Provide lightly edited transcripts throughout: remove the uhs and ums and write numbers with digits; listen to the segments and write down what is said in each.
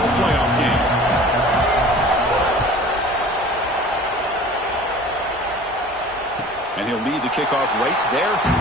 ball playoff game. And he'll lead the kickoff right there.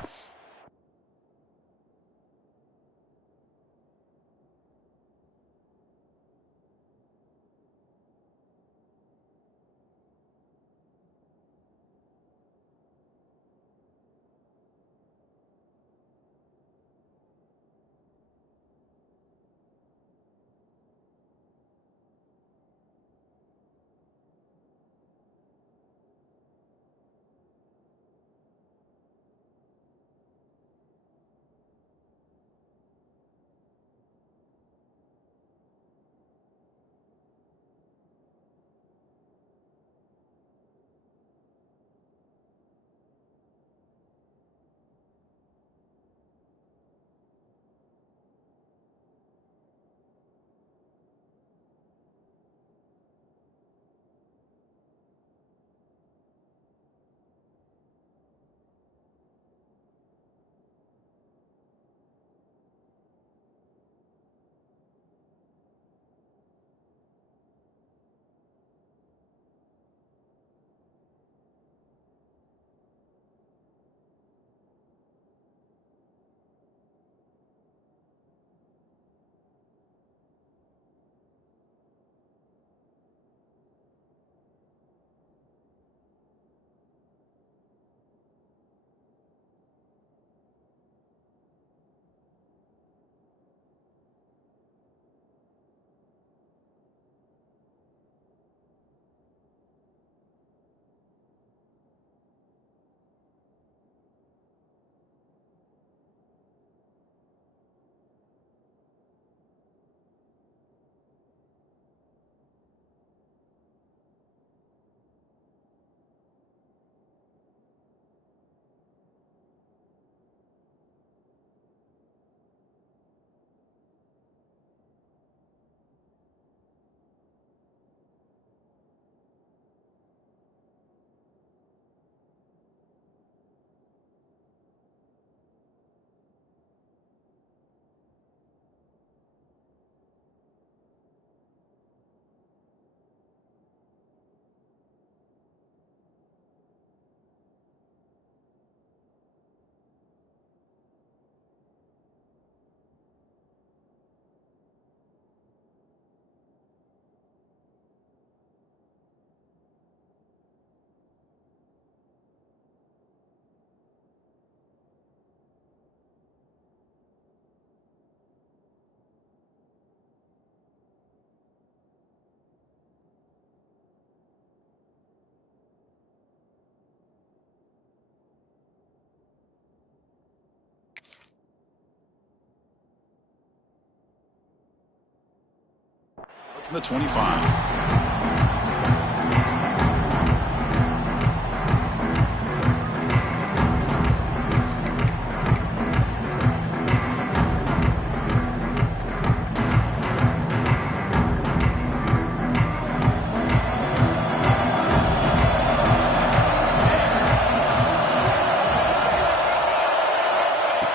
From the 25.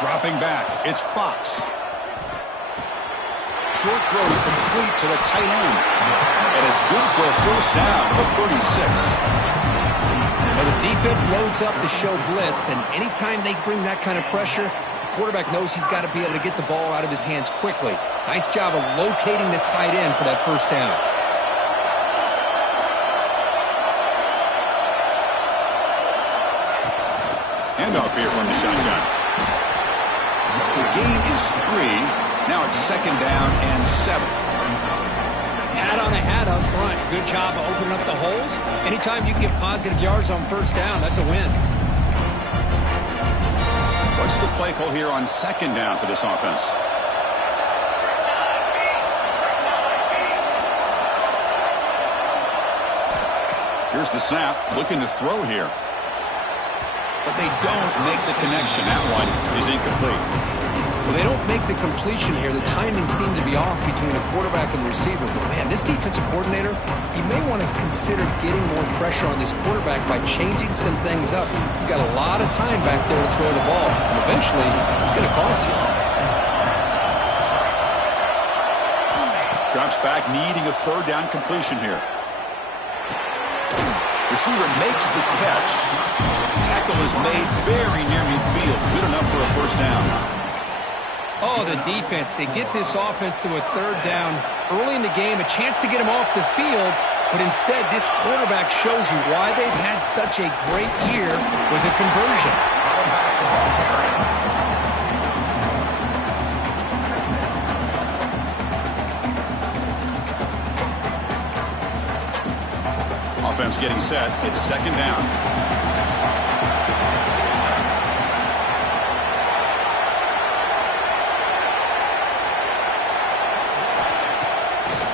Dropping back, it's Fox. Short throw complete to the tight end. And it's good for a first down of 36. Well, the defense loads up to show blitz, and anytime they bring that kind of pressure, the quarterback knows he's got to be able to get the ball out of his hands quickly. Nice job of locating the tight end for that first down. Handoff here from the shotgun. The gain is 3. Now it's second down and 7. Hat on a hat up front. Good job of opening up the holes. Anytime you get positive yards on first down, that's a win. What's the play call here on second down for this offense? Here's the snap. Looking to throw here. But they don't make the connection. That one is incomplete. Well, they don't make the completion here. The timing seemed to be off between a quarterback and the receiver. But, man, this defensive coordinator, he may want to consider getting more pressure on this quarterback by changing some things up. You've got a lot of time back there to throw the ball. And eventually, it's going to cost you. Drops back, needing a third down completion here. Receiver makes the catch. Tackle is made very near midfield. Good enough for a first down. Oh, the defense. They get this offense to a third down early in the game, a chance to get him off the field, but instead this quarterback shows you why they've had such a great year with a conversion. Offense getting set. It's second down.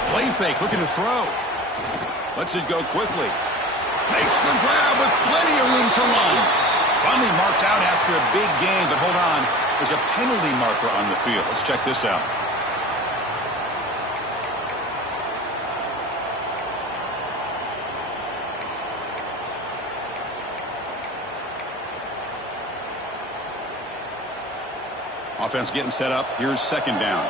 Play fake, looking to throw. Lets it go quickly. Makes the grab with plenty of room to run. Finally marked out after a big gain, but hold on. There's a penalty marker on the field. Let's check this out. Offense getting set up. Here's second down.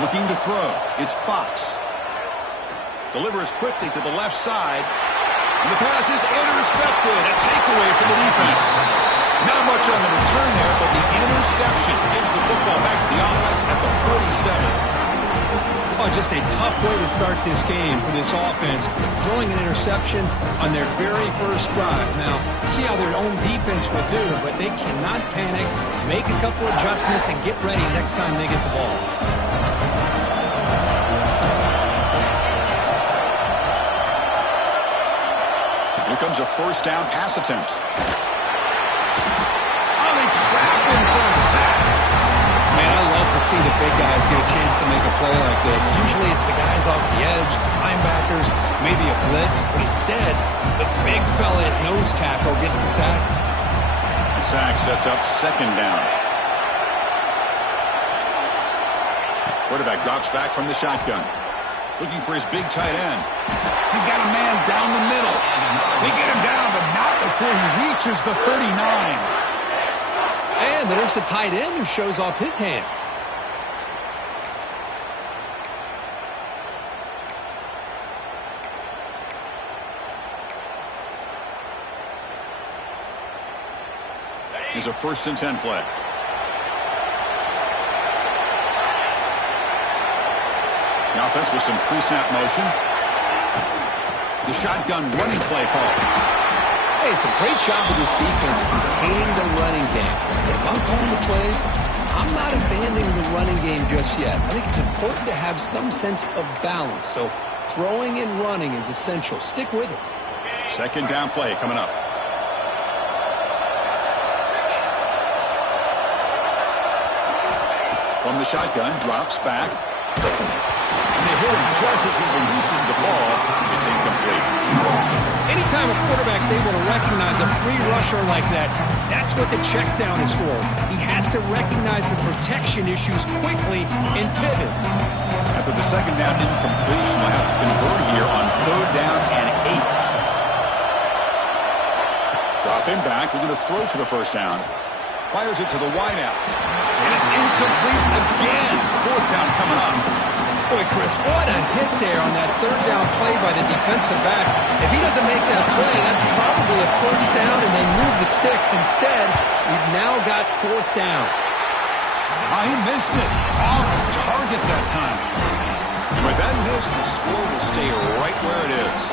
Looking to throw. It's Fox. Delivers quickly to the left side. And the pass is intercepted. A takeaway for the defense. Not much on the return there, but the interception gives the football back to the offense at the 47. Oh, just a tough way to start this game for this offense, throwing an interception on their very first drive. Now, see how their own defense will do, but they cannot panic, make a couple adjustments, and get ready next time they get the ball. Here comes a first down pass attempt. Oh, they trap him for a sack. Man, I love to see the big guys get a chance to make a play like this. Usually it's the guys off the edge, the linebackers, maybe a blitz, but instead, the big fella at nose tackle gets the sack. The sack sets up second down. Quarterback drops back from the shotgun. Looking for his big tight end. He's got a man down the middle. They get him down, but not before he reaches the 39. And there's the tight end who shows off his hands. Here's a 1st and 10 play. The offense with some pre-snap motion. The shotgun running play call. Hey, it's a great job of this defense containing the running game. But if I'm calling the plays, I'm not abandoning the running game just yet. I think it's important to have some sense of balance. So throwing and running is essential. Stick with it. Second down play coming up. From the shotgun, drops back. And they hit him just as he releases the ball. It's incomplete. Anytime a quarterback's able to recognize a free rusher like that, that's what the check down is for. He has to recognize the protection issues quickly and pivot. After the second down incompletion, they'll have to convert here on 3rd down and 8. Drop him back. We're going to throw for the first down. Fires it to the wideout. And it's incomplete again. 4th down coming up. Boy, Chris, what a hit there on that 3rd down play by the defensive back. If he doesn't make that play, that's probably a 1st down, and they move the sticks. Instead, we've now got 4th down. He missed it. Off target that time. And with that miss, the score will stay right where it is.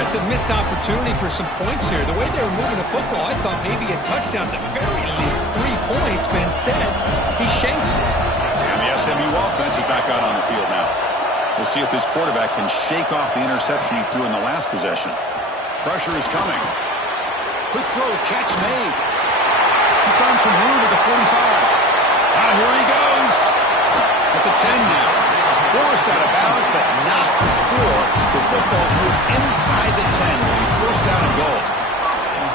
It's a missed opportunity for some points here. The way they were moving the football, I thought maybe a touchdown, at the very least 3 points, but instead, he shanks it. And the SMU offense is back out on the field now. We'll see if this quarterback can shake off the interception he threw in the last possession. Pressure is coming. Quick throw, catch made. He's found some room at the 45. Here he goes. At the 10 now. Force out of bounds, but not before the football's moved inside the 10. Will be 1st down and goal.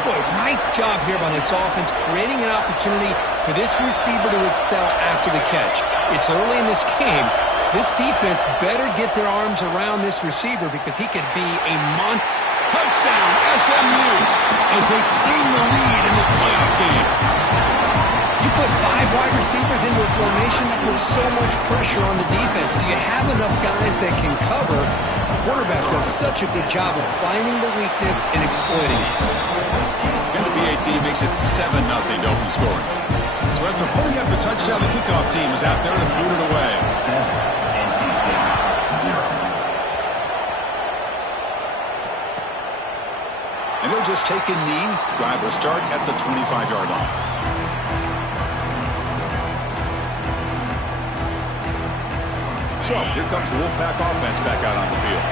Boy, nice job here by this offense, creating an opportunity for this receiver to excel after the catch. It's early in this game, so this defense better get their arms around this receiver because he could be a Touchdown, SMU, as they claim the lead in this playoff game. 5 wide receivers into a formation that puts so much pressure on the defense. Do you have enough guys that can cover? The quarterback does such a good job of finding the weakness and exploiting it. And the PAT makes it 7-0 to open scoring. So after putting up a touchdown, the kickoff team is out there to boot it away. And he'll just take a knee. Drive will start at the 25-yard line. So here comes the Wolfpack offense back out on the field.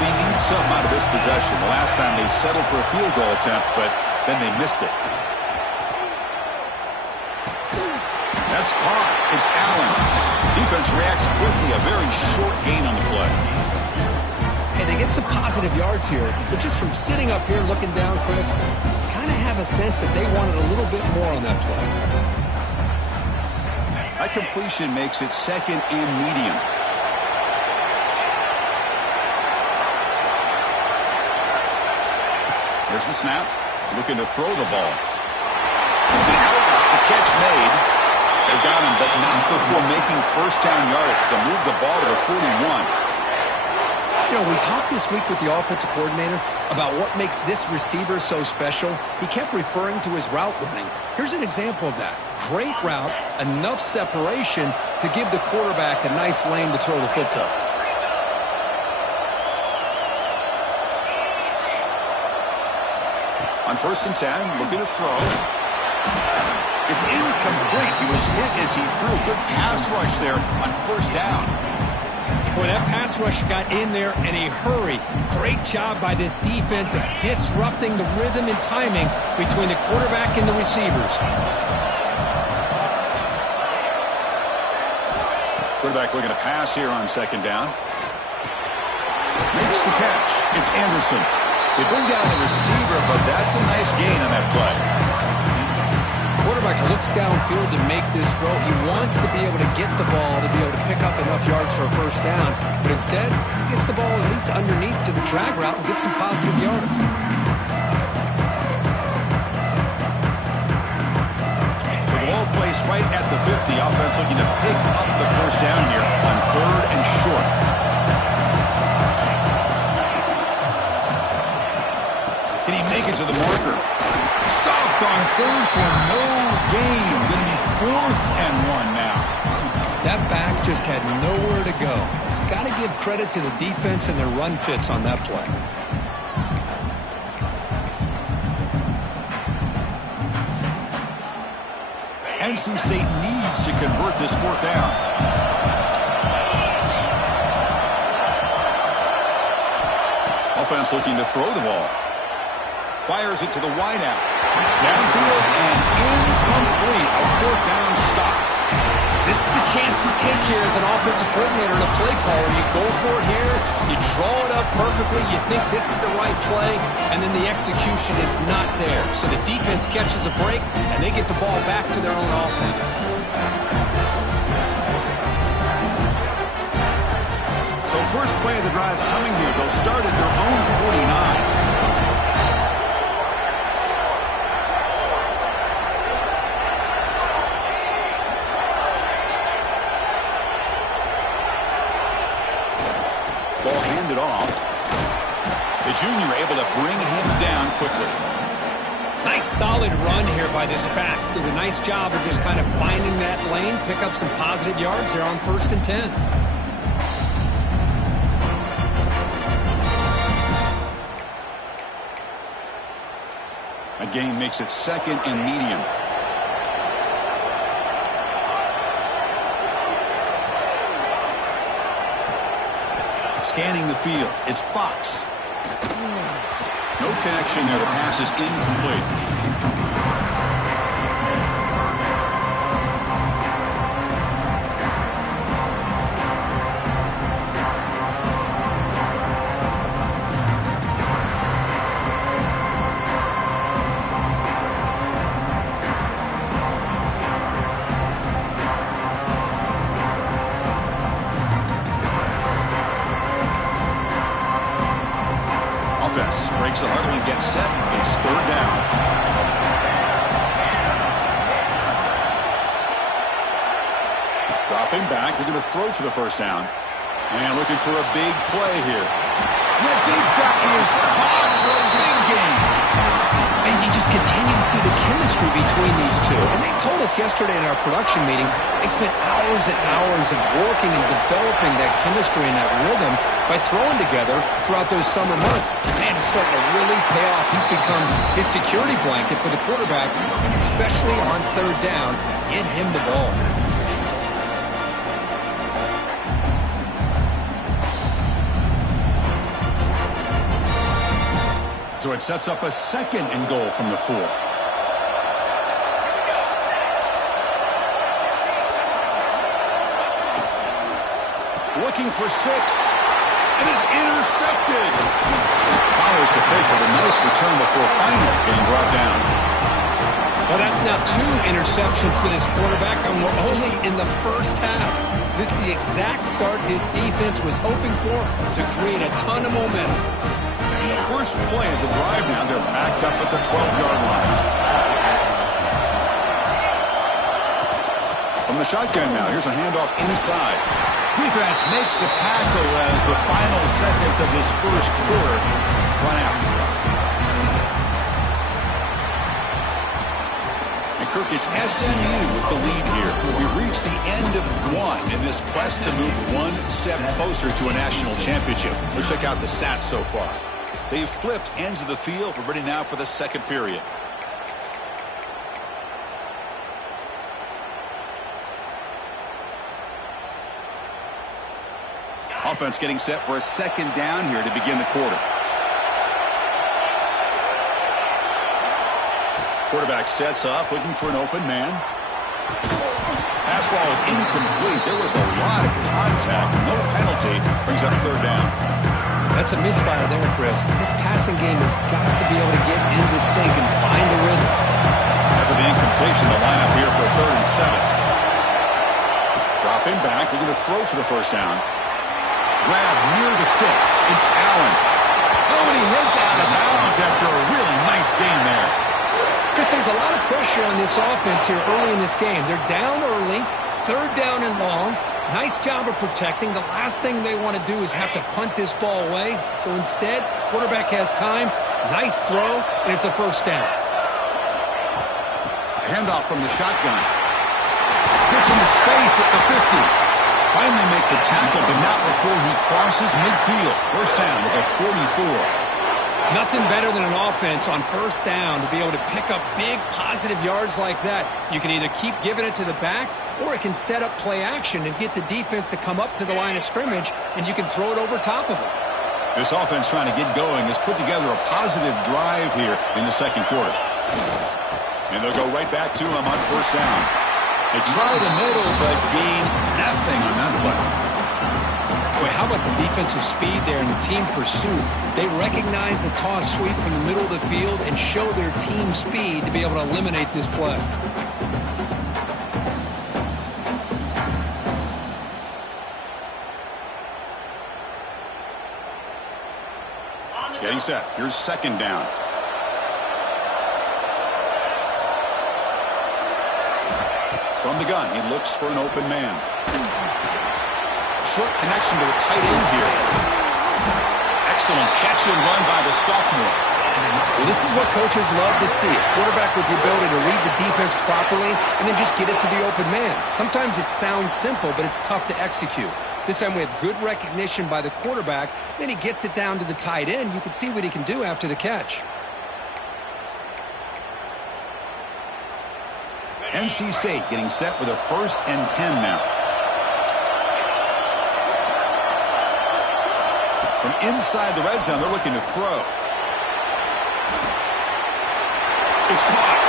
They need something out of this possession. The last time they settled for a field goal attempt, but then they missed it. That's caught. It's Allen. Defense reacts quickly. A very short gain on the play. Hey, they get some positive yards here, but just from sitting up here looking down, Chris, kind of have a sense that they wanted a little bit more on that play. That completion makes it 2nd and medium. Here's the snap. Looking to throw the ball. It's an out route. The catch made. They've got him, but not before making first down yardage. They'll move the ball to the 41. You know, we talked this week with the offensive coordinator about what makes this receiver so special. He kept referring to his route running. Here's an example of that. Great route, enough separation to give the quarterback a nice lane to throw the football. On 1st and 10, looking to throw. It's incomplete. He was hit as he threw. Good pass rush there on 1st down. Boy, that pass rush got in there in a hurry. Great job by this defense of disrupting the rhythm and timing between the quarterback and the receivers. Quarterback looking to pass here on 2nd down. Makes the catch. It's Anderson. They bring down the receiver, but that's a nice gain on that play. Quarterback looks downfield to make this throw. He wants to be able to get the ball to be able to pick up enough yards for a 1st down, but instead, he gets the ball at least underneath to the drag route and gets some positive yards. So the ball placed right at the 50. Offense looking to pick up the 1st down here on 3rd and short. Can he make it to the marker? Stopped on 3rd for no gain. Going to be 4th and 1 now. That back just had nowhere to go. Got to give credit to the defense and their run fits on that play. NC State needs to convert this 4th down. Offense looking to throw the ball. Fires it to the wideout. Downfield and incomplete. A 4th down stop. This is the chance you take here as an offensive coordinator and a play caller. You go for it here. You draw it up perfectly. You think this is the right play, and then the execution is not there. So the defense catches a break, and they get the ball back to their own offense. So first play of the drive coming here. They'll start at their own 49. Ball handed off. The junior able to bring him down quickly. Nice solid run here by this back. Did a nice job of just kind of finding that lane, pick up some positive yards there on 1st and 10. A gain makes it 2nd and medium. Scanning the field. It's Fox. No connection there. The pass is incomplete. Breaks the huddle and gets set. It's 3rd down. Dropping back, they're going to throw for the first down. And looking for a big play here. That deep shot is caught for a big gain. And you just continue to see the chemistry between these two. And they told us yesterday in our production meeting, they spent hours and hours of working and developing that chemistry and that rhythm by throwing together throughout those summer months. And man, it's starting to really pay off. He's become his security blanket for the quarterback, and especially on third down, get him the ball. So it sets up a 2nd and goal from the 4. Looking for 6. It is intercepted. Follows the pick with a nice return before finally being brought down. Well, that's now 2 interceptions for this quarterback, and we're only in the first half. This is the exact start his defense was hoping for to create a ton of momentum. And the first play of the drive now, they're backed up at the 12-yard line. From the shotgun now, here's a handoff inside. Defense makes the tackle as the final seconds of this first quarter run out. And Kirk, it's SMU with the lead here. We reached the end of 1 in this quest to move 1 step closer to a national championship. Let's check out the stats so far. They've flipped ends of the field. We're ready now for the second period. Offense getting set for a 2nd down here to begin the quarter. Quarterback sets up, looking for an open man. Pass ball is incomplete. There was a lot of contact. No penalty. Brings up 3rd down. That's a misfire there, Chris. This passing game has got to be able to get into sync and find a rhythm. After the incompletion, the lineup here for a 3rd and 7. Dropping back. They're going to throw for the first down. Grab near the sticks. It's Allen. Oh, and he hits out of bounds after a really nice gain there. Chris, there's a lot of pressure on this offense here early in this game. They're down early, 3rd down and long. Nice job of protecting. The last thing they want to do is have to punt this ball away. So instead, quarterback has time. Nice throw, and it's a first down. Handoff from the shotgun. Gets into space at the 50. Finally make the tackle, but not before he crosses midfield. First down at the 44. Nothing better than an offense on first down to be able to pick up big positive yards like that. You can either keep giving it to the back, or it can set up play action and get the defense to come up to the line of scrimmage, and you can throw it over top of it. This offense trying to get going has put together a positive drive here in the second quarter. And they'll go right back to him on first down. They try the middle, but gain nothing on that play. Boy, how about the defensive speed there and the team pursuit? They recognize the toss sweep from the middle of the field and show their team speed to be able to eliminate this play. Getting set. Here's 2nd down. From the gun, he looks for an open man. Short connection to the tight end here. Excellent catch and run by the sophomore. Well, this is what coaches love to see. A quarterback with the ability to read the defense properly and then just get it to the open man. Sometimes it sounds simple, but it's tough to execute. This time we have good recognition by the quarterback. Then he gets it down to the tight end. You can see what he can do after the catch. NC State getting set with a 1st and 10 now. From inside the red zone, they're looking to throw. It's caught.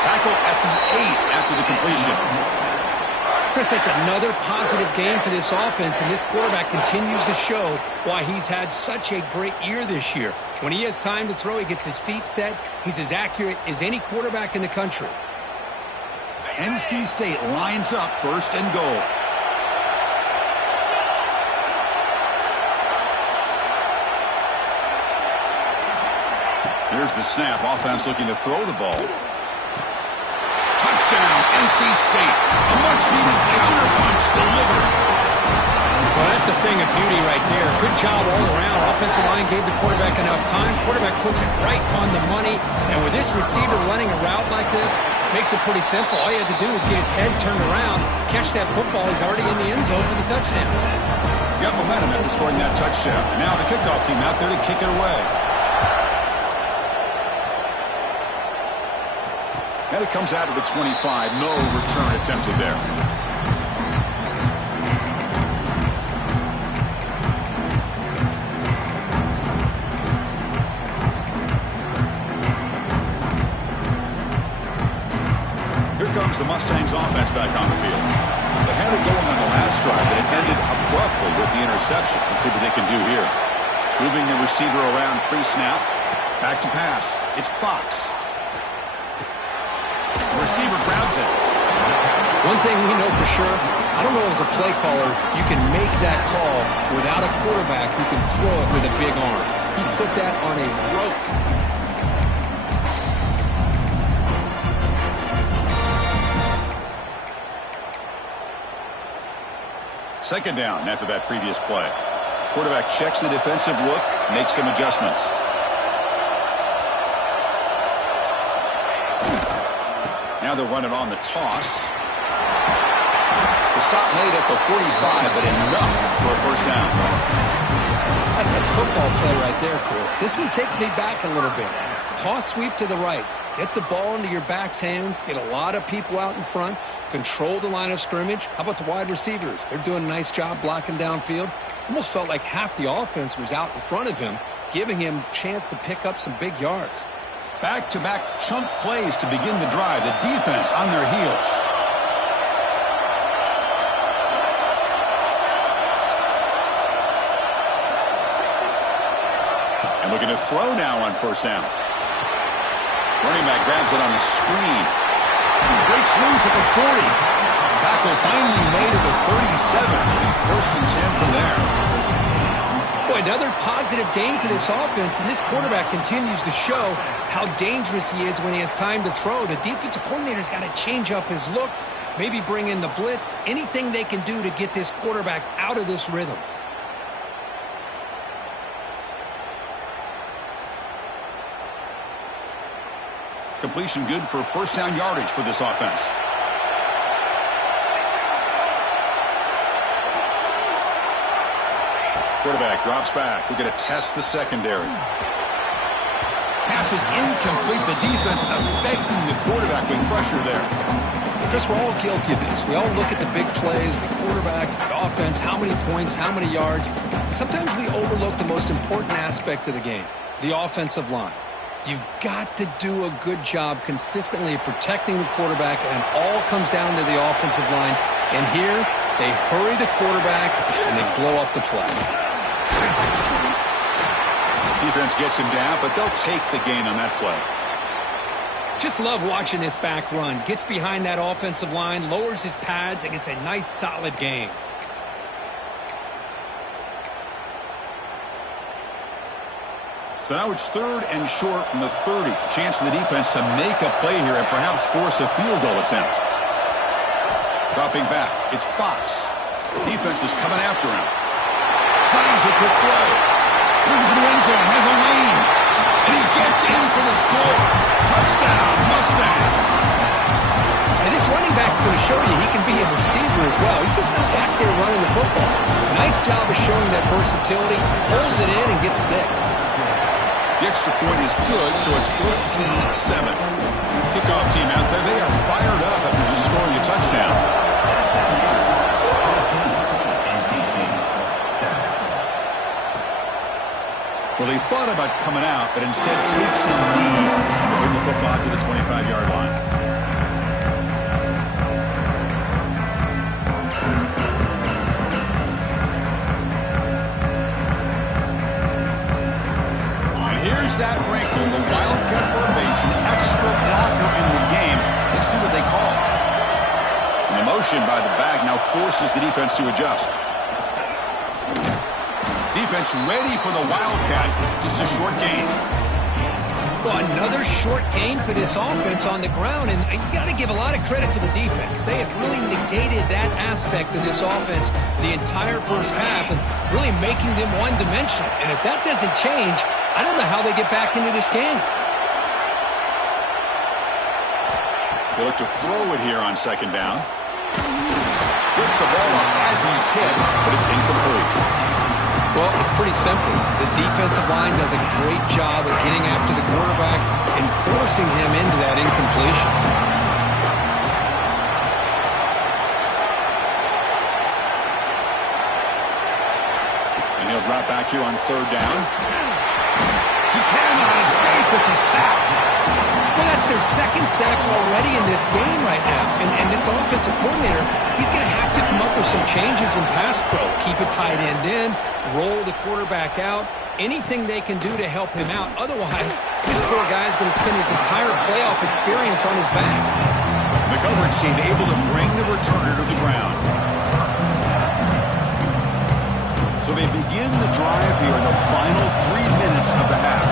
Tackle at the 8 after the completion. Chris, that's another positive game for this offense, and this quarterback continues to show why he's had such a great year this year. When he has time to throw, he gets his feet set. He's as accurate as any quarterback in the country. NC State lines up 1st and goal. Here's the snap. Offense looking to throw the ball. Touchdown, NC NC State. A much-needed counterpunch delivered. Well, that's a thing of beauty right there. Good job all around. Offensive line gave the quarterback enough time. Quarterback puts it right on the money. And with this receiver running a route like this, makes it pretty simple. All you had to do was get his head turned around, catch that football. He's already in the end zone for the touchdown. Got momentum after scoring that touchdown. Now the kickoff team out there to kick it away. And it comes out of the 25. No return attempted there. The Mustangs offense back on the field. They had it going on the last drive, but it ended abruptly with the interception. Let's see what they can do here. Moving the receiver around pre-snap. Back to pass. It's Fox. The receiver grabs it. One thing we know for sure, I don't know as a play caller, you can make that call without a quarterback who can throw it with a big arm. He put that on a rope. Second down after that previous play. Quarterback checks the defensive look, makes some adjustments. Now they'll run it on the toss. The stop made at the 45, but enough for a first down. That's a football play right there, Chris. This one takes me back a little bit. Toss sweep to the right. Get the ball into your back's hands. Get a lot of people out in front. Control the line of scrimmage. How about the wide receivers? They're doing a nice job blocking downfield. Almost felt like half the offense was out in front of him, giving him a chance to pick up some big yards. Back-to-back chunk plays to begin the drive. The defense on their heels. And looking to throw now on first down. Running back grabs it on the screen. He breaks loose at the 40. Tackle finally made at the 37. Maybe first and 10 from there. Boy, another positive game for this offense, and this quarterback continues to show how dangerous he is when he has time to throw. The defensive coordinator's got to change up his looks, maybe bring in the blitz, anything they can do to get this quarterback out of this rhythm. Completion good for first down yardage for this offense. Quarterback drops back. We're going to test the secondary. Pass is incomplete. The defense affecting the quarterback with pressure there. Chris, we're all guilty of this. We all look at the big plays, the quarterbacks, the offense, how many points, how many yards. Sometimes we overlook the most important aspect of the game, the offensive line. You've got to do a good job consistently protecting the quarterback, and it all comes down to the offensive line. And here, they hurry the quarterback, and they blow up the play. Defense gets him down, but they'll take the gain on that play. Just love watching this back run. Gets behind that offensive line, lowers his pads, and gets a nice, solid gain. So now it's third and short from the 30. Chance for the defense to make a play here and perhaps force a field goal attempt. Dropping back, it's Fox. Defense is coming after him. Slides a quick throw. Looking for the end zone, has a lane. And he gets in for the score. Touchdown, Mustangs. And this running back's going to show you he can be a receiver as well. He's just not back there running the football. Nice job of showing that versatility. Pulls it in and gets 6. The extra point is good, so it's 14-7. Kickoff team out there, they are fired up after just scoring a touchdown. Well, he thought about coming out, but instead takes a knee to bring the football to the 25-yard line. That wrinkle, the Wildcat formation, extra blocker in the game. Let's see what they call. And the motion by the back now forces the defense to adjust. Defense ready for the Wildcat. Just a short gain. Well, another short gain for this offense on the ground, and you got to give a lot of credit to the defense. They have really negated that aspect of this offense the entire first half and really making them one-dimensional. And if that doesn't change, I don't know how they get back into this game. They look to throw it here on second down. Gets the ball up as he's hit, but it's incomplete. Well, it's pretty simple. The defensive line does a great job of getting after the quarterback and forcing him into that incompletion. And he'll drop back here on third down. He cannot escape. It's a sack. Well, that's their second sack already in this game right now. And this offensive coordinator, he's going to have to come up with some changes in pass pro. Keep a tight end in, roll the quarterback out, anything they can do to help him out. Otherwise, this poor guy's going to spend his entire playoff experience on his back. The coverage team able to bring the returner to the ground. So they begin the drive here in the final 3 minutes of the half.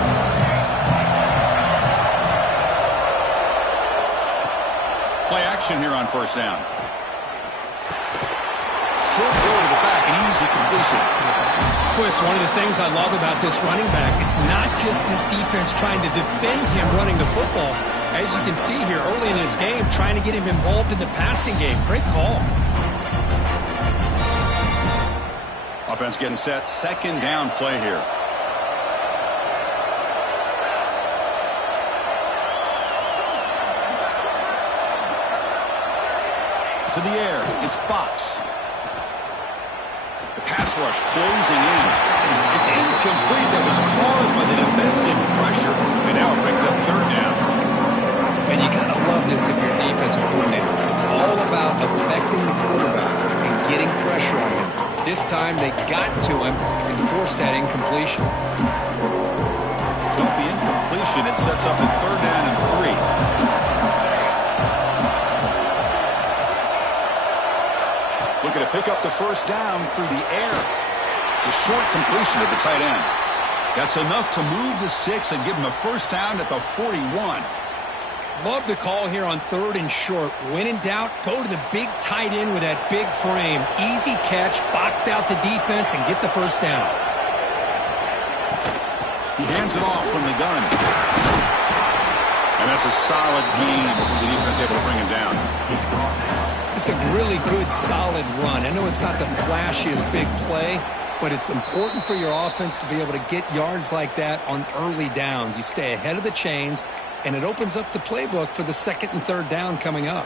Play action here on first down. Short throw to the back, an easy completion. Boy, it's one of the things I love about this running back. It's not just this defense trying to defend him running the football. As you can see here early in his game, trying to get him involved in the passing game. Great call. Offense getting set. Second down play here. To the air, it's Fox. The pass rush closing in. It's incomplete. That was caused by the defensive pressure. And now it brings up third down. And you got to love this if you're a defensive coordinator. It's all about affecting the quarterback and getting pressure on him. This time they got to him and forced that incompletion. So off the incompletion, it sets up a third down and 3. Looking to pick up the first down through the air. A short completion at the tight end. That's enough to move the sticks and give him a first down at the 41. Love the call here on third and short. When in doubt, go to the big tight end with that big frame. Easy catch, box out the defense, and get the first down. He hands it off from the gun. And that's a solid gain for the defense able to bring him down. It's a really good, solid run. I know it's not the flashiest big play, but it's important for your offense to be able to get yards like that on early downs. You stay ahead of the chains, and it opens up the playbook for the second and third down coming up.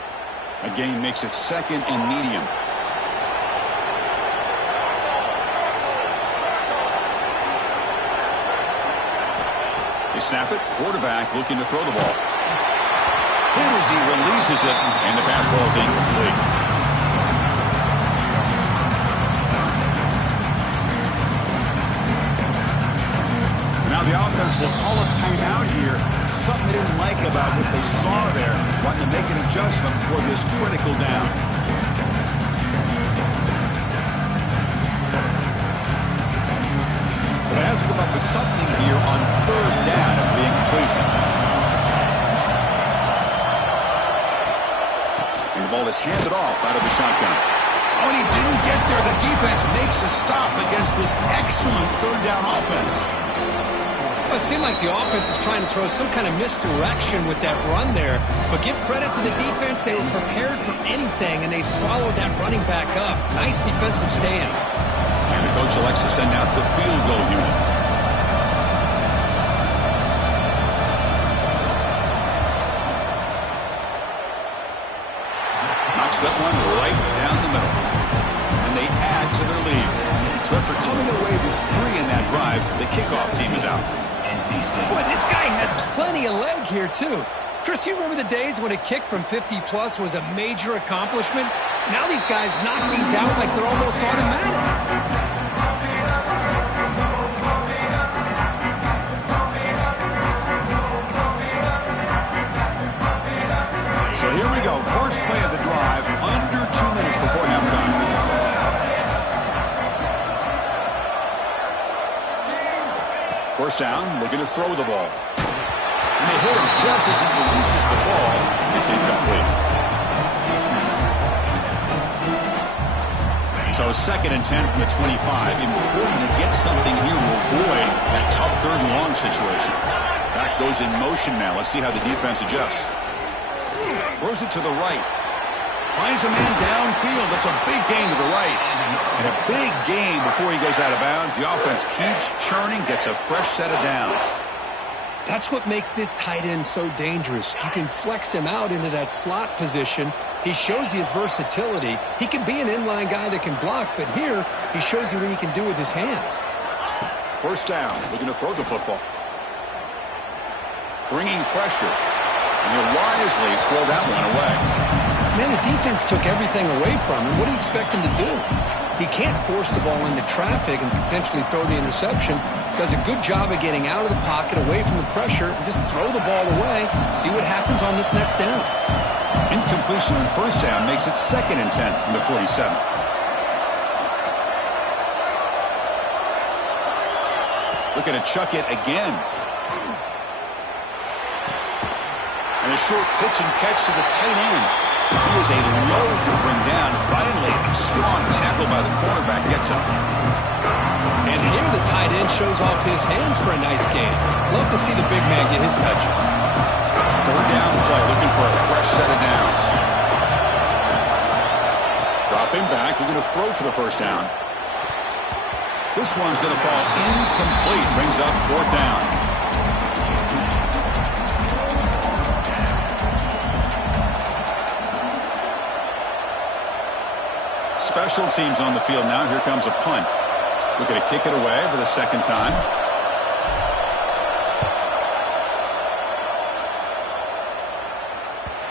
A gain makes it second and medium. They snap it. Quarterback looking to throw the ball. Hit as he releases it, and the pass ball is incomplete. Now the offense will call a timeout here. Something they didn't like about what they saw there. Wanting to make an adjustment for this critical down. So they have to come up with something here on third down of the incompletion. And the ball is handed off out of the shotgun. Oh, and he didn't get there. The defense makes a stop against this excellent third down offense. Well, it seemed like the offense is trying to throw some kind of misdirection with that run there. But give credit to the defense. They were prepared for anything, and they swallowed that running back up. Nice defensive stand. And the coach elects to send out the field goal unit. Knocks that one right down the middle. And they add to their lead. So after coming away with 3 in that drive, the kickoff team is out. Boy, this guy had plenty of leg here, too. Chris, you remember the days when a kick from 50-plus was a major accomplishment? Now these guys knock these out like they're almost automatic. So here we go. First play of the drive, under 2 minutes before halftime. First down, looking to throw the ball. to hit him just as he releases the ball. It's incomplete. So 2nd and 10 from the 25. Important to get something here to avoid that tough 3rd and long situation. Back goes in motion now. Let's see how the defense adjusts. Throws it to the right. Finds a man downfield. That's a big gain to the right. And a big gain before he goes out of bounds. The offense keeps churning, gets a fresh set of downs. That's what makes this tight end so dangerous. You can flex him out into that slot position. He shows you his versatility. He can be an inline guy that can block, but here he shows you what he can do with his hands. 1st down, looking to throw the football. Bringing pressure. And he'll wisely throw that one away. Man, the defense took everything away from him. What do you expect him to do? He can't force the ball into traffic and potentially throw the interception. Does a good job of getting out of the pocket, away from the pressure, and just throw the ball away. See what happens on this next down. Incompletion on 1st down makes it 2nd and 10 from the 47. Looking to chuck it again. And a short pitch and catch to the tight end. He is a load to bring down. Finally, a strong tackle by the cornerback gets him. And here the tight end shows off his hands for a nice gain. Love to see the big man get his touches. 3rd down play, looking for a fresh set of downs. Dropping back, looking to throw for the 1st down. This one's going to fall incomplete. Brings up 4th down. Special teams on the field now. Here comes a punt. Looking to kick it away for the 2nd time.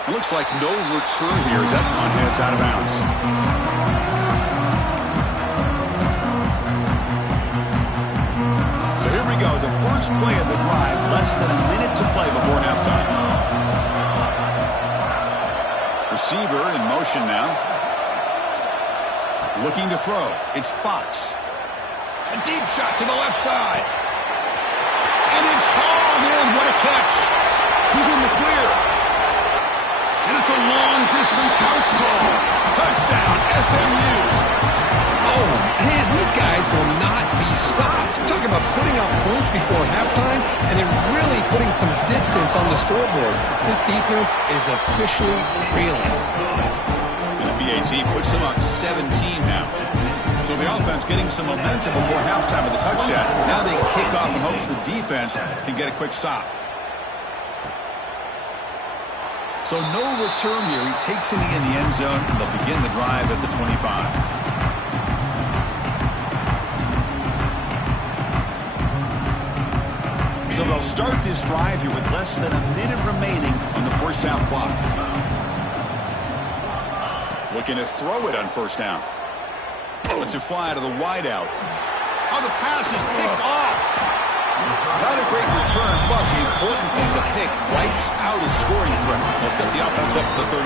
It looks like no return here as that punt heads out of bounds. So here we go. The first play of the drive. Less than a minute to play before halftime. Receiver in motion now. Looking to throw. It's Fox. A deep shot to the left side. And it's hauled in. What a catch. He's in the clear. And it's a long-distance house call. Touchdown, SMU. Oh, man, these guys will not be stopped. Talking about putting up points before halftime, and then really putting some distance on the scoreboard. This defense is officially reeling. BAT puts them up 17 now. So the offense getting some momentum before halftime with the touchdown. Now they kick off in hopes the defense can get a quick stop. So no return here. He takes it in the end zone, and they'll begin the drive at the 25. So they'll start this drive here with less than a minute remaining on the 1st half clock. Looking to throw it on 1st down. Lets it fly to the wideout. Oh, the pass is picked off. Not a great return, but the important thing, the pick wipes out a scoring threat. They'll set the offense up at the 31.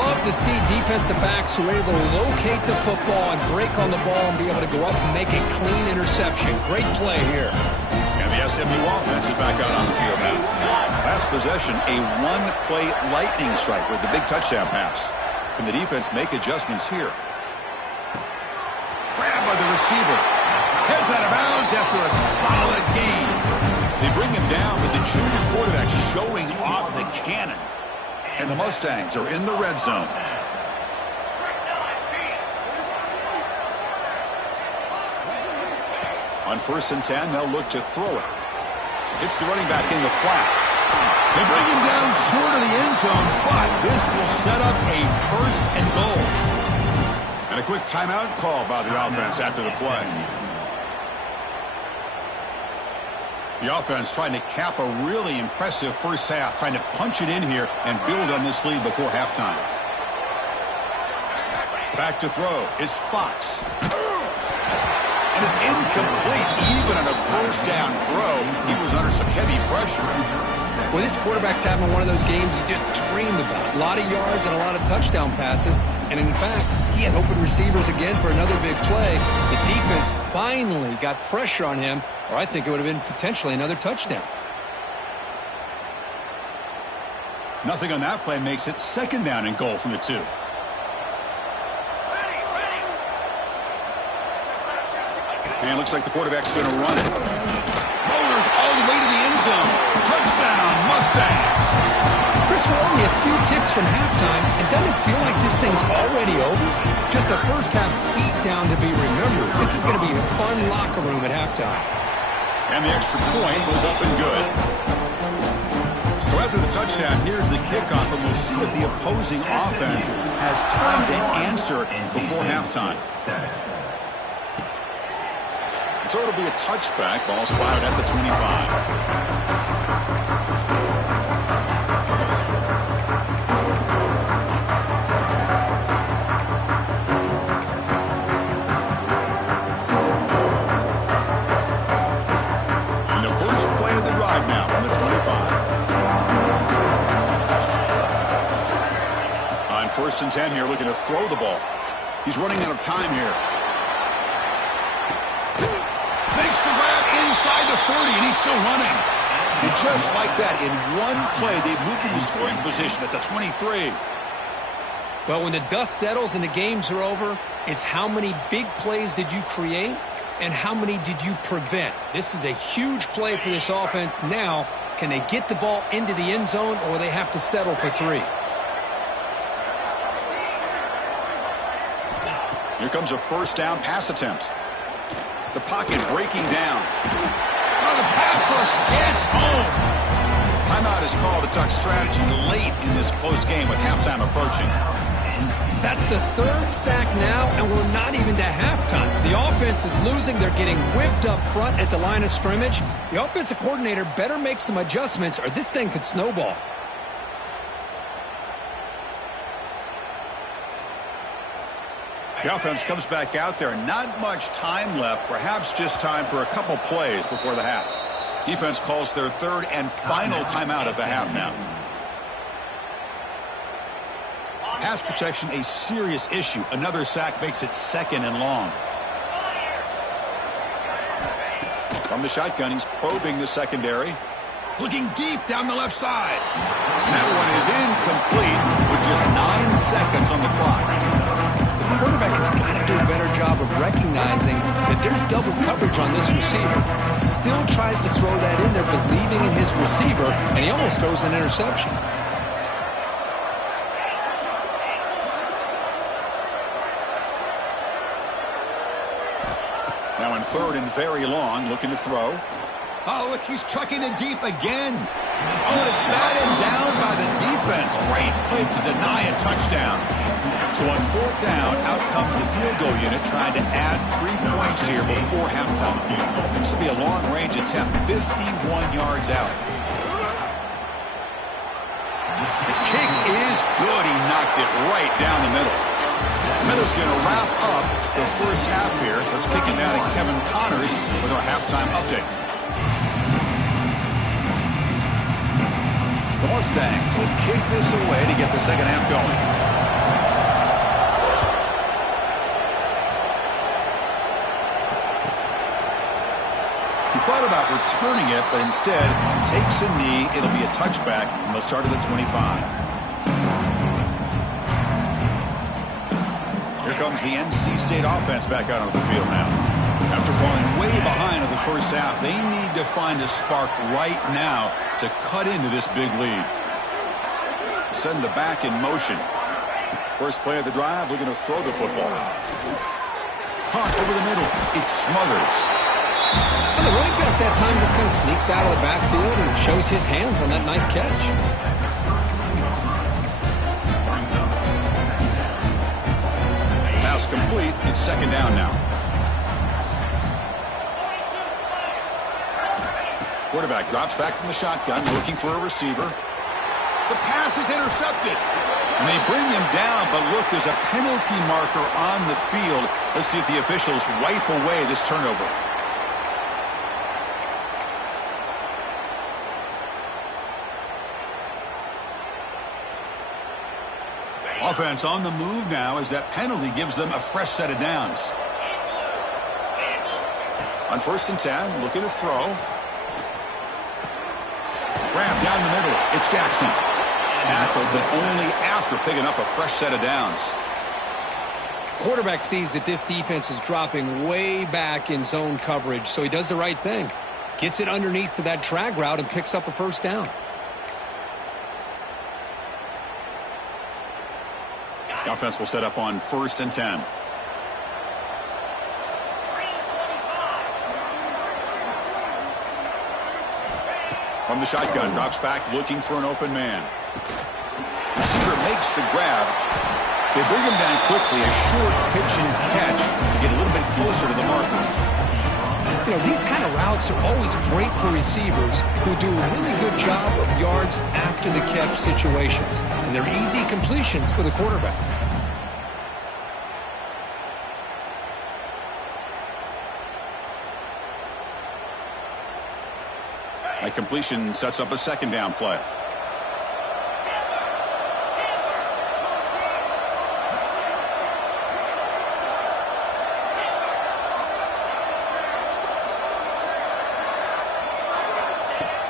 Love to see defensive backs who are able to locate the football and break on the ball and be able to go up and make a clean interception. Great play here. And the SMU offense is back out on the field now. Last possession, a one-play lightning strike with the big touchdown pass. Can the defense make adjustments here? Grabbed by the receiver. Heads out of bounds after a solid gain. They bring him down, but the junior quarterback showing off the cannon. And the Mustangs are in the red zone. On 1st and 10, they'll look to throw it. It's the running back in the flat. They bring him down short of the end zone, but this will set up a 1st and goal. And a quick timeout call by the offense after the play. The offense trying to cap a really impressive 1st half, trying to punch it in here and build on this lead before halftime. Back to throw. It's Fox. And it's incomplete. Even on a 1st down throw, he was under some heavy pressure. Well, this quarterback's having one of those games you just dreamed about. A lot of yards and a lot of touchdown passes. And in fact, he had open receivers again for another big play. The defense finally got pressure on him, or I think it would have been potentially another touchdown. Nothing on that play makes it second down and goal from the 2. And it looks like the quarterback's going to run it. Rollers all the way to the end zone. Touchdown, Mustangs. Chris, we're only a few ticks from halftime, and doesn't it feel like this thing's already over? Just a first-half beatdown to be remembered. This is going to be a fun locker room at halftime. And the extra point was up and good. So after the touchdown, here's the kickoff, and we'll see if the opposing offense has time to answer before halftime. So it'll be a touchback. Ball spotted at the 25. Now from the 25. On 1st and 10 here, looking to throw the ball. He's running out of time here. Makes the grab inside the 30, and he's still running. And just like that, in one play, they've moved into scoring position at the 23. Well, when the dust settles and the games are over, it's how many big plays did you create and how many did you prevent? This is a huge play for this offense. Now, can they get the ball into the end zone, or they have to settle for 3? Here comes a first down pass attempt. The pocket breaking down. Oh, the pass rush gets home. Timeout is called to duck strategy late in this close game with halftime approaching. That's the 3rd sack now, and we're not even to halftime. The offense is losing. They're getting whipped up front at the line of scrimmage. The offensive coordinator better make some adjustments, or this thing could snowball. The offense comes back out there. Not much time left. Perhaps just time for a couple plays before the half. Defense calls their 3rd and final timeout of the half now. Pass protection, a serious issue. Another sack makes it 2nd and long. From the shotgun, he's probing the secondary. Looking deep down the left side. And that one is incomplete with just 9 seconds on the clock. The quarterback has got to do a better job of recognizing that there's double coverage on this receiver. He still tries to throw that in there, believing in his receiver, and he almost throws an interception. Now in 3rd and very long, looking to throw. Oh, look, he's chucking it deep again. Oh, and it's batted down by the defense. Great play to deny a touchdown. So on 4th down, out comes the field goal unit trying to add 3 points here before halftime. This will be a long-range attempt, 51 yards out. The kick is good. He knocked it right down the middle. Meadows going to wrap up the first half here. Let's kick it down to Kevin Connors with our halftime update. The Mustangs will kick this away to get the second half going. He thought about returning it, but instead takes a knee. It'll be a touchback, and they'll start at the 25. Here comes the NC State offense back out onto the field now. After falling way behind in the first half, they need to find a spark right now to cut into this big lead. Send the back in motion. First play of the drive, looking to throw the football. Caught over the middle. It's Smothers. And the running back that time just kind of sneaks out of the backfield and shows his hands on that nice catch. Pass complete. It's second down now. Quarterback drops back from the shotgun, looking for a receiver. The pass is intercepted. And they bring him down, but look, there's a penalty marker on the field. Let's see if the officials wipe away this turnover. Offense on the move now as that penalty gives them a fresh set of downs. On 1st and 10, looking to throw. Grab down the middle. It's Jackson. tackled, but only after picking up a fresh set of downs. Quarterback sees that this defense is dropping way back in zone coverage, so he does the right thing. Gets it underneath to that drag route and picks up a first down. The offense will set up on 1st and 10. From the shotgun, drops back looking for an open man. Receiver makes the grab. They bring him down quickly, a short pitch and catch to get a little bit closer to the marker. You know, these kind of routes are always great for receivers who do a really good job of yards after the catch situations. And they're easy completions for the quarterback. A completion sets up a 2nd down play.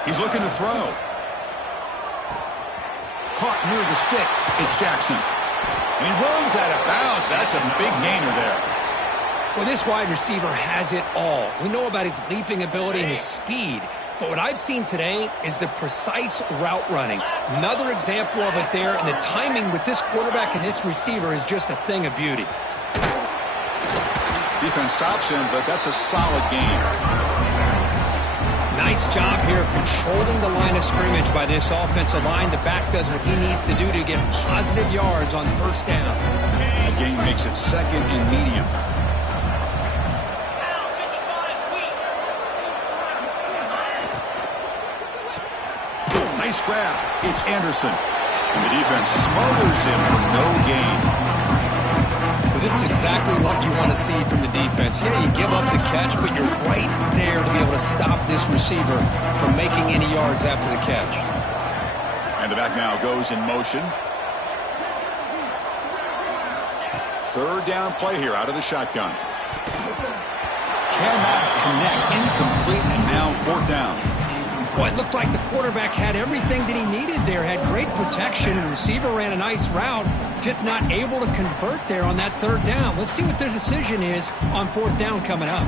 He's looking to throw. Caught near the sticks. It's Jackson. And he runs out of bounds. That's a big gainer there. Well, this wide receiver has it all. We know about his leaping ability and his speed. But what I've seen today is the precise route running. Another example of it there, and the timing with this quarterback and this receiver is just a thing of beauty. Defense stops him, but that's a solid gain. Nice job here of controlling the line of scrimmage by this offensive line. The back does what he needs to do to get positive yards on 1st down. The gain makes it 2nd and medium. Nice grab. It's Anderson. And the defense smothers him for no gain. Well, this is exactly what you want to see from the defense. Yeah, you give up the catch, but you're right there to be able to stop this receiver from making any yards after the catch. And the back now goes in motion. 3rd down play here out of the shotgun. Cannot connect. Incomplete, and now 4th down. Well, it looked like the quarterback had everything that he needed there. Had great protection. The receiver ran a nice route. Just not able to convert there on that 3rd down. Let's see what their decision is on 4th down coming up.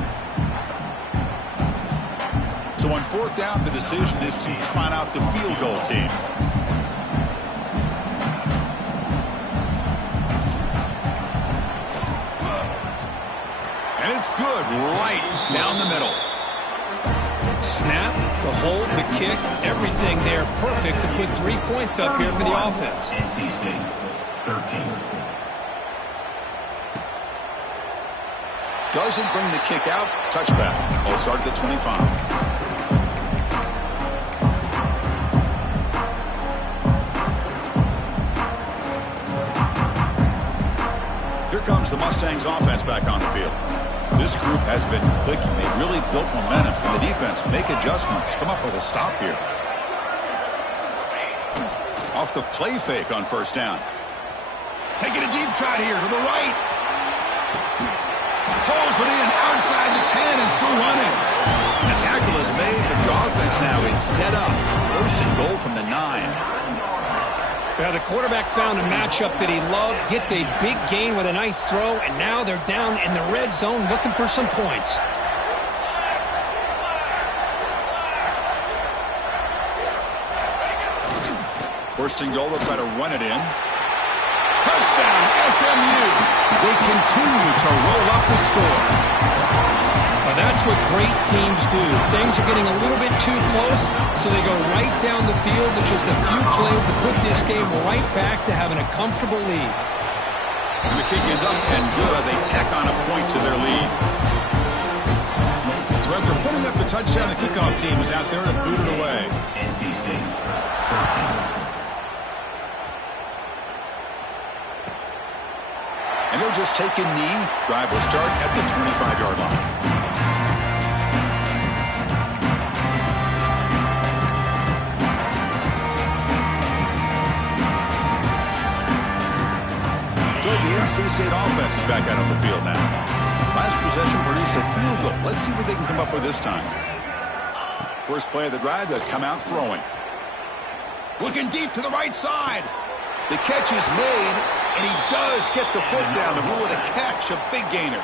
So on 4th down, the decision is to trot out the field goal team. And it's good right down the middle. Snap, the hold, the kick, everything there perfect to put 3 points up here for the offense. NC State, 13. Doesn't bring the kick out. Touchback. Ball started at the 25. Here comes the Mustangs offense back on the field. This group has been clicking. They really built momentum. And the defense make adjustments. Come up with a stop here. Off the play fake on 1st down. Taking a deep shot here to the right. Pulls it in outside the 10 and still running. The tackle is made, but the offense now is set up. 1st and goal from the 9. Well, the quarterback found a matchup that he loved, gets a big gain with a nice throw, and now they're down in the red zone looking for some points. First and goal, they'll try to run it in. Touchdown, SMU. They continue to roll up the score. Well, that's what great teams do. Things are getting a little bit too close, so they go right down the field with just a few plays to put this game right back to having a comfortable lead. And the kick is up and good. They tack on a point to their lead. So after putting up the touchdown, the kickoff team is out there to boot it away. NC State, 13. And he'll just take a knee. Drive will start at the 25-yard line. So the NC State offense is back out on the field now. Last possession produced a field goal. Let's see what they can come up with this time. First play of the drive, they'll come out throwing. Looking deep to the right side. The catch is made, and he does get the foot down to rule it a catch, a big gainer.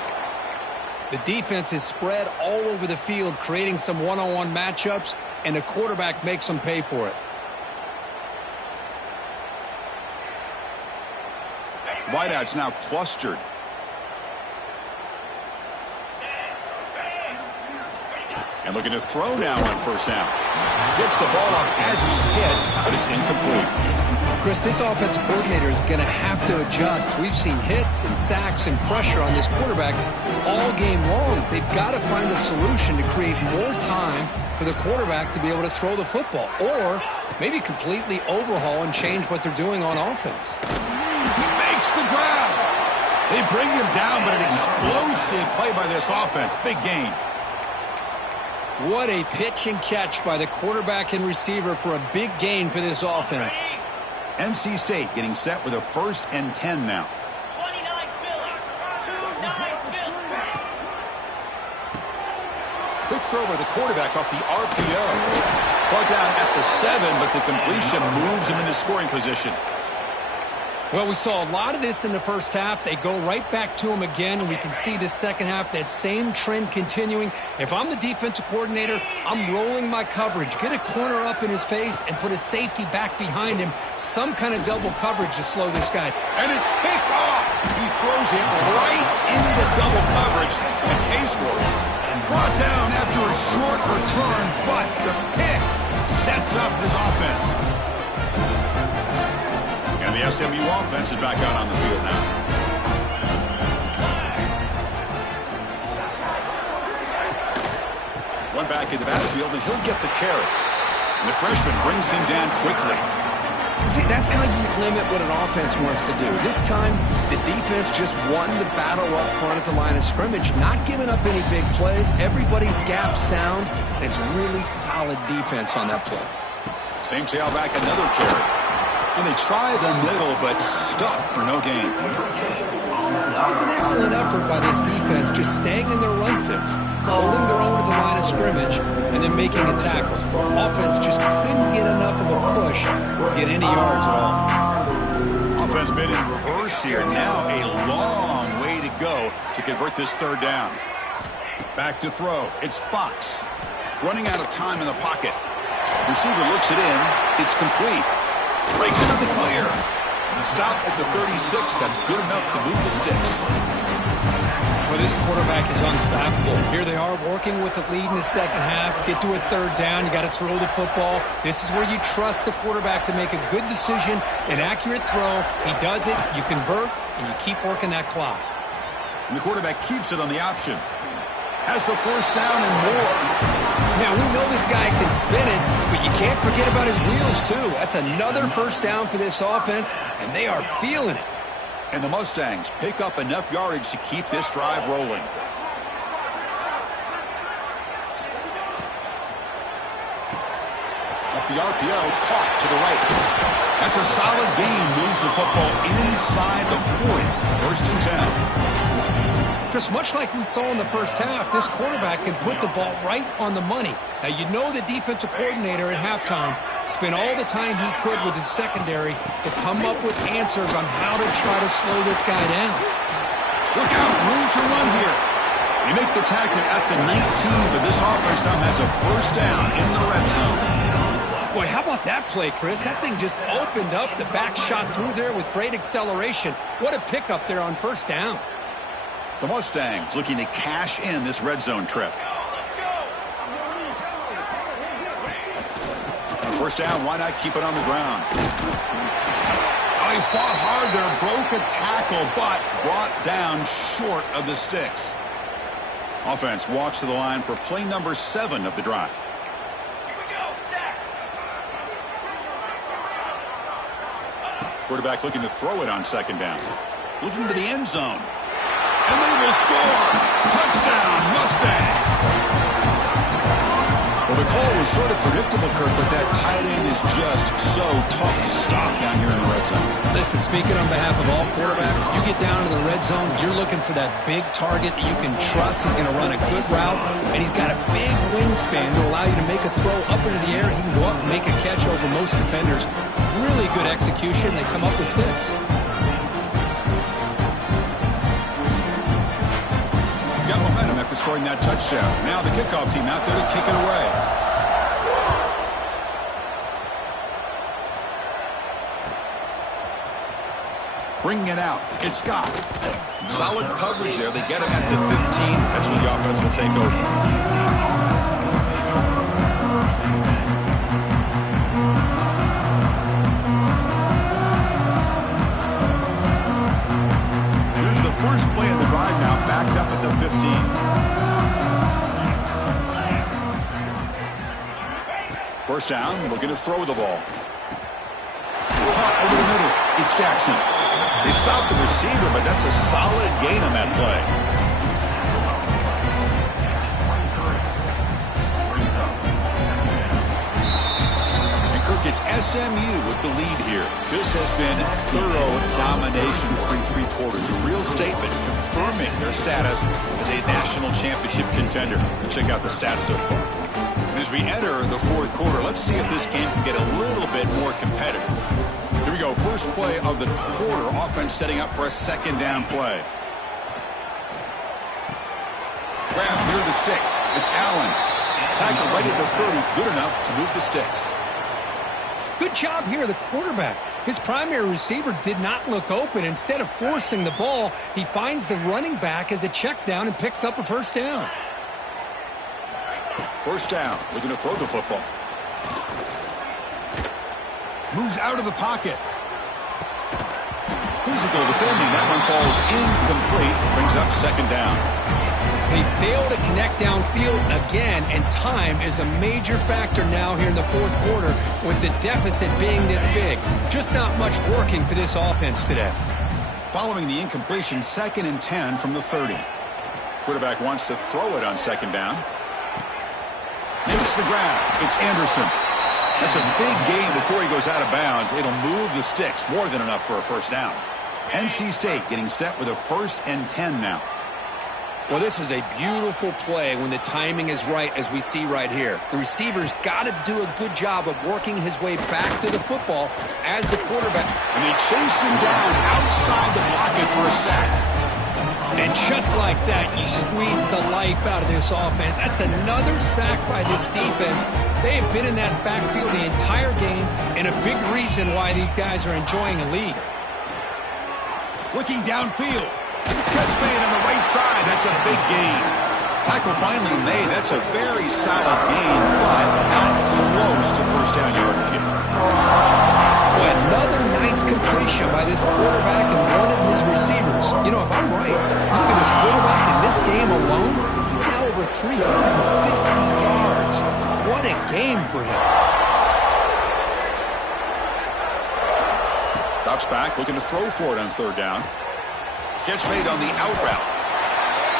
The defense is spread all over the field, creating some one-on-one matchups, and the quarterback makes them pay for it. Wideouts now clustered. And looking to throw now on first down. Gets the ball off as he's hit, but it's incomplete. Chris, this offensive coordinator is going to have to adjust. We've seen hits and sacks and pressure on this quarterback all game long. They've got to find a solution to create more time for the quarterback to be able to throw the football, or maybe completely overhaul and change what they're doing on offense. He makes the grab. They bring him down, but an explosive play by this offense. Big gain. What a pitch and catch by the quarterback and receiver for a big gain for this offense. NC State getting set with a 1st and 10 now. 29 Philly. 29 Philly. Quick throw by the quarterback off the RPO. Brought down at the 7, but the completion moves him into scoring position. Well, we saw a lot of this in the first half. They go right back to him again, and we can see the second half, that same trend continuing. If I'm the defensive coordinator, I'm rolling my coverage. Get a corner up in his face and put a safety back behind him. Some kind of double coverage to slow this guy. And it's picked off. He throws it right into double coverage and pays for it. Brought down after a short return, but the pick sets up his offense. And the SMU offense is back out on the field now. One back in the backfield, and he'll get the carry. And the freshman brings him down quickly. See, that's how you limit what an offense wants to do. This time, the defense just won the battle up front at the line of scrimmage, not giving up any big plays. Everybody's gap sound, and it's really solid defense on that play. Same tailback, another carry. And they try the middle, but stuck for no gain. That was an excellent effort by this defense, just staying in their run fits, holding their own at the line of scrimmage, and then making a tackle. Offense just couldn't get enough of a push to get any yards at all. Offense been in reverse here. Now a long way to go to convert this 3rd down. Back to throw. It's Fox. Running out of time in the pocket. Receiver looks it in. It's complete. Breaks into the clear. Stop at the 36. That's good enough to move the sticks. Well, this quarterback is unflappable. Here they are working with the lead in the second half. Get to a 3rd down. You got to throw the football. This is where you trust the quarterback to make a good decision, an accurate throw. He does it. You convert, and you keep working that clock. And the quarterback keeps it on the option. Has the 1st down and more. Now, we know this guy can spin it, but you can't forget about his wheels, too. That's another 1st down for this offense, and they are feeling it. And the Mustangs pick up enough yardage to keep this drive rolling. Off the RPO, caught to the right. That's a solid gain, moves the football inside the 40. 1st and 10. Chris, much like we saw in the first half, this quarterback can put the ball right on the money. Now, you know the defensive coordinator at halftime spent all the time he could with his secondary to come up with answers on how to try to slow this guy down. Look out, room to run here. You make the tackle at the 19, but this offense now has a 1st down in the red zone. Boy, how about that play, Chris? That thing just opened up. The back shot through there with great acceleration. What a pickup there on 1st down. The Mustangs looking to cash in this red zone trip. On 1st down, why not keep it on the ground? Oh, he fought hard there, broke a tackle, but brought down short of the sticks. Offense walks to the line for play number 7 of the drive. Quarterback looking to throw it on 2nd down. Looking to the end zone. And they will score. Touchdown, Mustangs. Well, the call was sort of predictable, Kirk, but that tight end is just so tough to stop down here in the red zone. Listen, speaking on behalf of all quarterbacks, you get down into the red zone, you're looking for that big target that you can trust. He's going to run a good route, and he's got a big wingspan to allow you to make a throw up into the air. He can go up and make a catch over most defenders. Really good execution. They come up with 6. Got momentum after scoring that touchdown. Now the kickoff team out there to kick it away. Bringing it out. It's Scott. Solid coverage there. They get him at the 15. That's where the offense will take over. Here's the first play of the drive now, backed up at the 15. First down, looking to throw the ball. Caught over the middle. It's Jackson. They stopped the receiver, but that's a solid gain on that play. And Kirk gets SMU with the lead here. This has been thorough domination for 3 quarters. A real statement confirming their status as a national championship contender. Let's check out the stats so far. And as we enter the 4th quarter, let's see if this game can get a little bit more competitive. Here we go. First play of the quarter. Offense setting up for a 2nd down play. Grab near the sticks. It's Allen. Tackle right at the 30. Good enough to move the sticks. Good job here, the quarterback. His primary receiver did not look open. Instead of forcing the ball, he finds the running back as a check down and picks up a 1st down. First down. Looking to throw the football. Moves out of the pocket. Physical defending. That one falls incomplete. Brings up 2nd down. They fail to connect downfield again, and time is a major factor now here in the 4th quarter with the deficit being this big. Just not much working for this offense today. Following the incompletion, 2nd and 10 from the 30. Quarterback wants to throw it on 2nd down. Makes the grab. It's Anderson. That's a big gain before he goes out of bounds. It'll move the sticks. More than enough for a 1st down. NC State getting set with a 1st and 10 now. Well, this is a beautiful play when the timing is right, as we see right here. The receiver's got to do a good job of working his way back to the football as the quarterback. And they chase him down outside the pocket for a sack. And just like that, you squeeze the life out of this offense. That's another sack by this defense. They have been in that backfield the entire game, and a big reason why these guys are enjoying a lead. Looking downfield. Catch made on the right side. That's a big gain. Tackle finally made. That's a very solid gain, but not close to 1st down yardage yet. Boy, another nice completion by this quarterback and one of his receivers. You know, if I'm right, look at this quarterback in this game alone. He's now over 350 yards. What a game for him. Drops back, looking to throw for it on 3rd down. Catch made on the out route.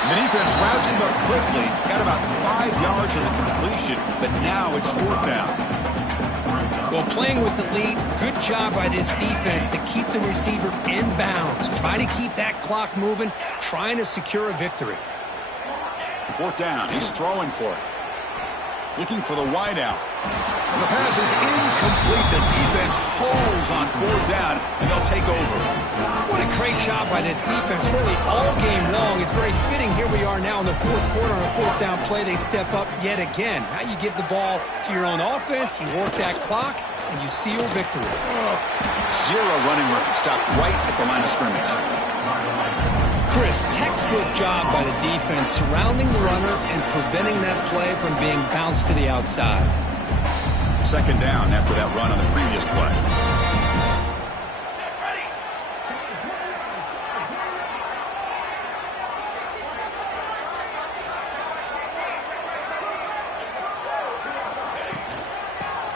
And the defense wraps him up quickly. Got about 5 yards of the completion, but now it's 4th down. Well, playing with the lead, good job by this defense to keep the receiver in bounds. Try to keep that clock moving, trying to secure a victory. 4th down. He's throwing for it. Looking for the wide out. And the pass is incomplete. The defense holds on 4th down, and they'll take over. What a great job by this defense, really all game long. It's very fitting. Here we are now in the 4th quarter on a 4th down play. They step up yet again. Now you give the ball to your own offense, you work that clock, and you seal victory. 0 running room. Stopped right at the line of scrimmage. Chris, textbook job by the defense surrounding the runner and preventing that play from being bounced to the outside. 2nd down after that run on the previous play.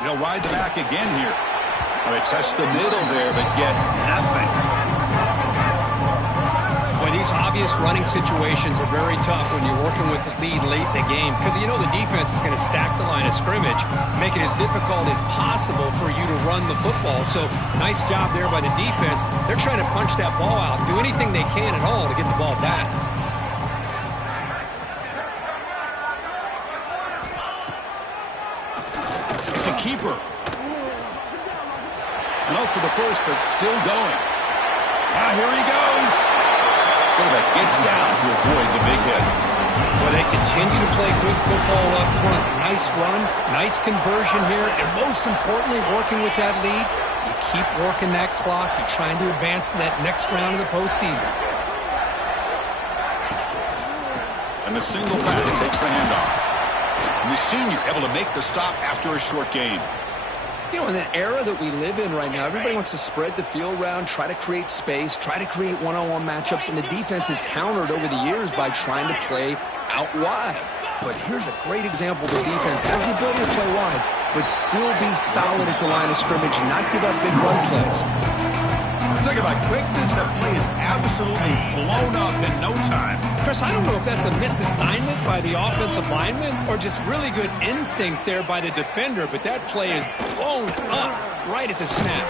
They'll ride the back again here. Well, they test the middle there, but get nothing. Boy, these those obvious running situations are very tough when you're working with the lead late in the game because you know the defense is going to stack the line of scrimmage, make it as difficult as possible for you to run the football. So nice job there by the defense. They're trying to punch that ball out, do anything they can at all to get the ball back. It's a keeper. And out for the first, but still going. Ah, here he goes. Quarterback gets down to avoid the big hit. Well, they continue to play good football up front. Nice run, nice conversion here, and most importantly, working with that lead, you keep working that clock. You're trying to advance to that next round of the postseason. And the single back takes the handoff. And the senior able to make the stop after a short gain. You know, in the era that we live in right now, everybody wants to spread the field around, try to create space, try to create one-on-one matchups, and the defense is countered over the years by trying to play out wide. But here's a great example. The defense has the ability to play wide, but still be solid at the line of scrimmage and not give up big run plays. Talk about quickness. That play is absolutely blown up in no time. Chris, I don't know if that's a misassignment by the offensive lineman or just really good instincts there by the defender, but that play is blown up right at the snap.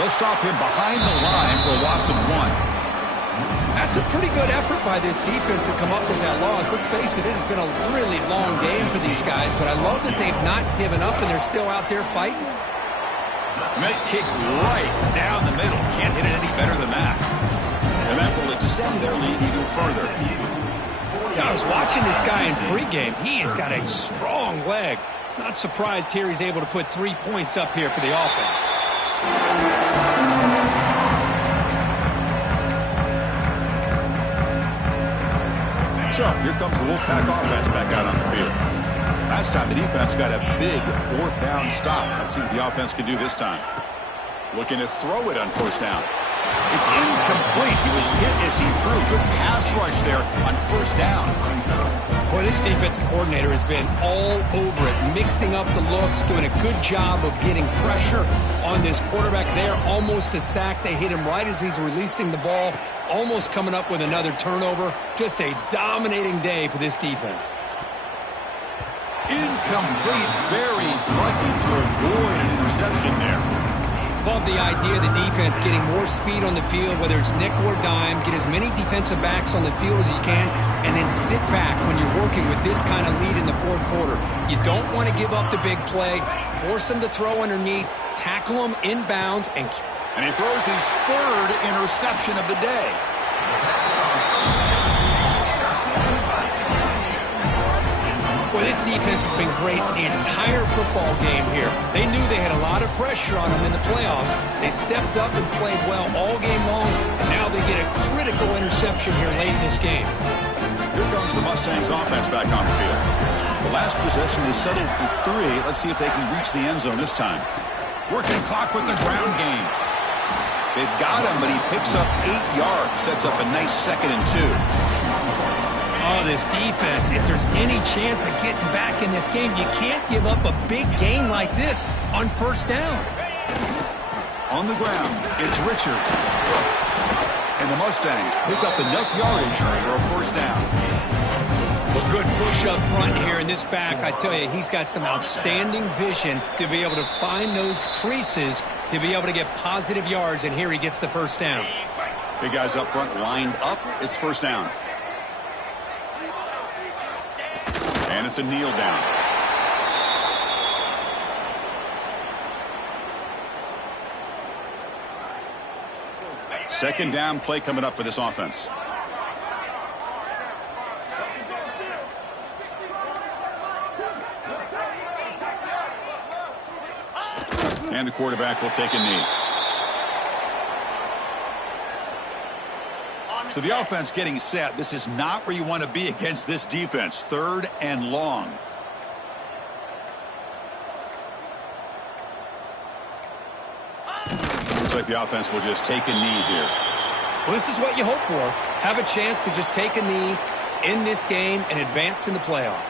They'll stop him behind the line for a loss of 1. That's a pretty good effort by this defense to come up with that loss. Let's face it, it has been a really long game for these guys, but I love that they've not given up and they're still out there fighting. Met kick right down the middle. Can't hit it any better than that. And that will extend their lead even further. Yeah, I was watching this guy in pregame. He has got a strong leg. Not surprised here he's able to put 3 points up here for the offense. So, here comes the Wolfpack offense back out on the field. Last time the defense got a big 4th down stop. Let's see what the offense can do this time. Looking to throw it on 1st down. It's incomplete. He was hit as he threw. Good pass rush there on 1st down. Boy, this defensive coordinator has been all over it, mixing up the looks, doing a good job of getting pressure on this quarterback there. Almost a sack. They hit him right as he's releasing the ball, almost coming up with another turnover. Just a dominating day for this defense. Incomplete. Very lucky to avoid an interception there. Love the idea of the defense getting more speed on the field, whether it's nickel or dime, get as many defensive backs on the field as you can, and then sit back when you're working with this kind of lead in the 4th quarter. You don't want to give up the big play, force them to throw underneath, tackle them inbounds, and he throws his 3rd interception of the day. Well, this defense has been great the entire football game here. They knew they had a lot of pressure on them in the playoff. They stepped up and played well all game long, and now they get a critical interception here late in this game. Here comes the Mustangs offense back on the field. The last possession they settled for 3. Let's see if they can reach the end zone this time. Working clock with the ground game. They've got him, but he picks up 8 yards. Sets up a nice 2nd and 2. Oh, this defense, if there's any chance of getting back in this game, you can't give up a big gain like this on 1st down. On the ground, it's Richard. And the Mustangs pick up enough yardage for a 1st down. Well, good push up front here in this back. I tell you, he's got some outstanding vision to be able to find those creases to be able to get positive yards, and here he gets the 1st down. Big guys up front lined up. It's 1st down. And it's a kneel down. Second down play coming up for this offense. And the quarterback will take a knee. So the offense getting set. This is not where you want to be against this defense. 3rd and long. Looks like the offense will just take a knee here. Well, this is what you hope for. Have a chance to just take a knee in this game and advance in the playoff.